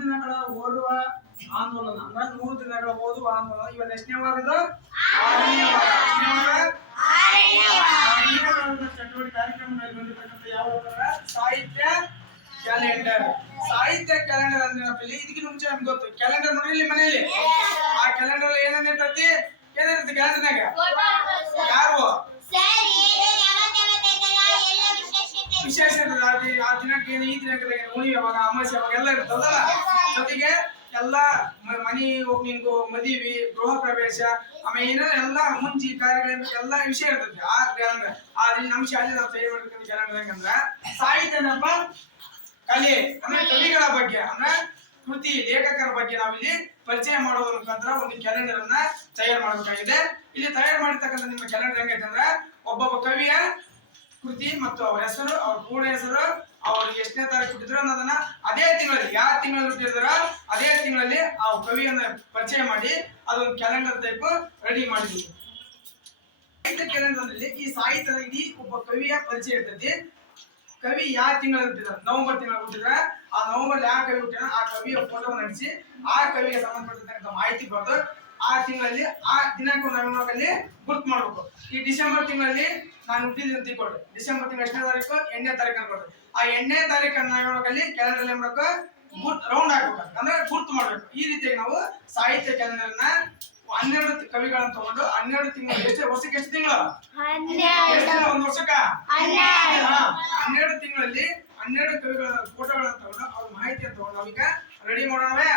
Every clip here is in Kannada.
ದಿನಗಳ ಓದುವ ಆಂದೋಲನ ಅಂದ್ರೆ ನೂರು ದಿನಗಳ ಓದುವ ಆಂದೋಲನ ಇವತ್ತು ಎಷ್ಟನೇ ವಾರ. ವಾರದ ಚಟುವಟಿಕೆ ಕಾರ್ಯಕ್ರಮದಲ್ಲಿ ಬಂದಿರತಕ್ಕಂಥ ಯಾವ ಸಾಹಿತ್ಯ ಕ್ಯಾಲೆಂಡರ್ ಸಾಹಿತ್ಯ ಕ್ಯಾಲೆಂಡರ್ ಅಂದ್ರೆ ನೆನಪಿಲ್ಲ ಇದಕ್ಕಿಂತ ಮುಂಚೆ ನಮ್ಗೆ ಗೊತ್ತು. ಕ್ಯಾಲೆಂಡರ್ ನೋಡಿ ಇಲ್ಲಿ ಮನೆಯಲ್ಲಿ. ಆ ಕ್ಯಾಲೆಂಡರ್ ಏನೇನ್ ಇರ್ತೈತಿ ಏನಿರ್ತೈತಿ ಕ್ಯಾಲೆಂಡರ್ನಾಗ ಯಾರು? ಏನು ಈ ದಿನಗಳಿಗೆ ಉಳಿ ಯಾವಾಗ ಅಮಾವಾಸ್ಯೆ ಯಾವಾಗ ಎಲ್ಲ ಇರ್ತದಲ್ಲ? ಜೊತೆಗೆ ಎಲ್ಲ ಮನಿ ಓಪನಿಂಗು, ಮದುವೆ, ಗೃಹ ಪ್ರವೇಶ, ಆಮೇಲೆ ಏನಾರ ಎಲ್ಲ ಮುಂಚಿ ಕಾರ್ಯಗಳಿಂದ ಎಲ್ಲ ವಿಷಯ ಇರ್ತೈತಿ ಆ ಅಂದ್ರೆ ದಿನ ನಮ್ಮ ಶಾಲೆ ನಾವು ತಯಾರು ಮಾಡ್ಬೇಕಂತ ಹೆಂಗಂದ್ರ ಸಾಹಿತ್ಯ ಏನಪ್ಪ ಕಲೆ, ಅಂದ್ರೆ ಕವಿಗಳ ಬಗ್ಗೆ, ಅಂದ್ರೆ ಕೃತಿ, ಲೇಖಕರ ಬಗ್ಗೆ ನಾವಿಲ್ಲಿ ಪರಿಚಯ ಮಾಡೋದ್ರ ಮುಖಾಂತರ ಒಂದು ಕ್ಯಾಲೆಂಡರ್ ಅನ್ನ ತಯಾರು ಮಾಡಬೇಕಾಗಿದೆ. ಇಲ್ಲಿ ತಯಾರು ಮಾಡಿರ್ತಕ್ಕಂಥ ನಿಮ್ಮ ಕ್ಯಾಲೆಂಡರ್ ಹೆಂಗೈತೆ ಅಂದ್ರೆ, ಒಬ್ಬೊಬ್ಬ ಕವಿಯ ಕೃತಿ ಮತ್ತು ಅವರ ಹೆಸರು, ಅವ್ರ ಪೂರ್ಣ ಹೆಸರು ಅವ್ರು ಎಷ್ಟನೇ ತಾರೀಕು ಹುಟ್ಟಿದ್ರು ಅನ್ನೋದನ್ನ ಅದೇ ತಿಂಗಳಲ್ಲಿ, ಯಾವ ತಿಂಗಳಲ್ಲಿ ಹುಟ್ಟಿದ್ರ ಅದೇ ತಿಂಗಳಲ್ಲಿ ಆ ಕವಿಯನ್ನ ಪರಿಚಯ ಮಾಡಿ ಅದೊಂದು ಕ್ಯಾಲೆಂಡರ್ ಟೈಪ್ ರೆಡಿ ಮಾಡಿದ್ರು. ಸಾಹಿತ್ಯ ಕ್ಯಾಲೆಂಡರ್ನಲ್ಲಿ ಈ ಸಾಹಿತ್ಯದ ಇಡೀ ಒಬ್ಬ ಕವಿಯ ಪರಿಚಯ ಇರ್ತೈತಿ. ಕವಿ ಯಾವ ತಿಂಗಳಲ್ಲಿ ಹುಟ್ಟಿದ ನವೆಂಬರ್ ತಿಂಗಳ ಹುಟ್ಟಿದ್ರೆ ಆ ನವೆಂಬರ್ ಯಾವ ಕವಿ ಹುಟ್ಟಿದ ಆ ಕವಿಯ ಫೋಟೋ ನಡೆಸಿ ಆ ಕವಿಗೆ ಸಂಬಂಧಪಟ್ಟಿರ್ತಕ್ಕಂಥ ಮಾಹಿತಿ ಬರೆದು ಆ ತಿಂಗಳಲ್ಲಿ ಆ ದಿನಾಂಕವನ್ನು ನಾವಿನಲ್ಲಿ ಗುರ್ತು ಮಾಡ್ಬೇಕು. ಈ ಡಿಸೆಂಬರ್ ತಿಂಗಳಲ್ಲಿ ನಾನು ಹುಟ್ಟಿದ್ದೀನಿ ಅಂತ ತಿಳ್ಕೊಳ್ರಿ. ಡಿಸೆಂಬರ್ ತಿಂಗಳ ಎಷ್ಟನೇ ತಾರೀಕು? ಎಂಟನೇ ತಾರೀಕು ಅನ್ಕೊಳ್ರಿ. ಆ ಎಂಟನೇ ತಾರೀಕು ನಾವಿನಲ್ಲಿ ಕ್ಯಾಲೆಂಡರ್ ಏನ್ ಮಾಡ್ಬೇಕು ಗುರ್ತ್ ರೌಂಡ್ ಹಾಕ್ಬೇಕು. ಅಂದ್ರೆ ಗುರ್ತು ಮಾಡ್ಬೇಕು. ಈ ರೀತಿಯಾಗಿ ನಾವು ಸಾಹಿತ್ಯ ಕ್ಯಾಲೆಂಡರ್ನ ಹನ್ನೆರಡು ಕವಿಗಳನ್ನ ತಗೊಂಡು ಹನ್ನೆರಡು ತಿಂಗಳು ಎಷ್ಟು ವರ್ಷಕ್ಕೆ ಎಷ್ಟು ತಿಂಗಳು? ಒಂದು ವರ್ಷಕ್ಕ? ಹನ್ನೆರಡು. ತಿಂಗಳಲ್ಲಿ ಹನ್ನೆರಡು ಕವಿಗಳ ಫೋಟೋಗಳನ್ನ ತಗೊಂಡು ಅವ್ರ ಮಾಹಿತಿಯನ್ನು ತಗೊಂಡು ನಾವೀಗ ರೆಡಿ ಮಾಡೋಣವೇ?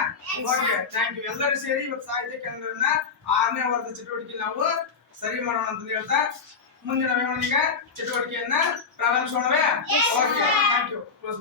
ಓಕೆ ಥ್ಯಾಂಕ್ ಯು ಎಲ್ಲರೂ ಸೇರಿ ಇವತ್ತು ಸಾಹಿತ್ಯ ಕೇಂದ್ರನ ಆರನೇ ವಾರದ ಚಟುವಟಿಕೆ ನಾವು ಸರಿ ಮಾಡೋಣ ಅಂತ ಹೇಳ್ತಾ ಮುಂದಿನ ಈಗ ಚಟುವಟಿಕೆಯನ್ನ ಪ್ರಾರಂಭಿಸೋಣವೇ? Okay thank you close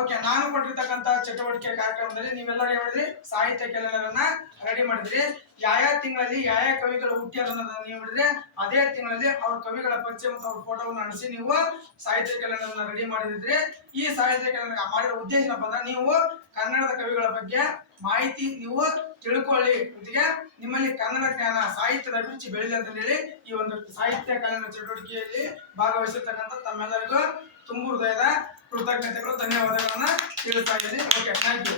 okay ನಾನು ಕೊಟ್ಟಿರ್ತಕ್ಕಂತ ಚಟುವಟಿಕೆ ಕಾರ್ಯಕ್ರಮದಲ್ಲಿ ನೀವೆಲ್ಲರೂ ಹೇಳಿದ್ರಿ, ಸಾಹಿತ್ಯ ಕೆಲವರನ್ನ ರೆಡಿ ಮಾಡಿದ್ರಿ. ಯಾವ ತಿಂಗಳಲ್ಲಿ ಯಾವ ಕವಿಗಳು ಹುಟ್ಟಿಯಾರ ನೀವು ಹೇಳಿದ್ರೆ. ಅದೇ ತಿಂಗಳಲ್ಲಿ ಅವ್ರ ಕವಿಗಳ ಪರಿಚಯ ಮತ್ತು ಅವ್ರ ಫೋಟೋವನ್ನು ನಡೆಸಿ ನೀವು ಸಾಹಿತ್ಯ ಕೆಲವರನ್ನ ರೆಡಿ ಮಾಡಿದ್ರಿ. ಈ ಸಾಹಿತ್ಯ ಕೆಲ ಮಾಡಿರೋ ಉದ್ದೇಶ ಏನಪ್ಪ ನೀವು ಕನ್ನಡದ ಕವಿಗಳ ಬಗ್ಗೆ ಮಾಹಿತಿ ನೀವು ತಿಳ್ಕೊಳ್ಳಿ. ಜೊತೆಗೆ ನಿಮ್ಮಲ್ಲಿ ಕನ್ನಡ ಜ್ಞಾನ, ಸಾಹಿತ್ಯದ ಅಭಿರುಚಿ ಬೆಳೆಯಲಿ ಅಂತ ಹೇಳಿ ಈ ಒಂದು ಸಾಹಿತ್ಯ ಕಲನ ಚಟುವಟಿಕೆಯಲ್ಲಿ ಭಾಗವಹಿಸಿರ್ತಕ್ಕಂಥ ತಮ್ಮೆಲ್ಲರಿಗೂ ತುಂಬು ಹೃದಯದ ಕೃತಜ್ಞತೆಗಳು ಧನ್ಯವಾದಗಳನ್ನ ತಿಳಿಸ್ತಾ ಇದ್ದೀನಿ. Okay thank you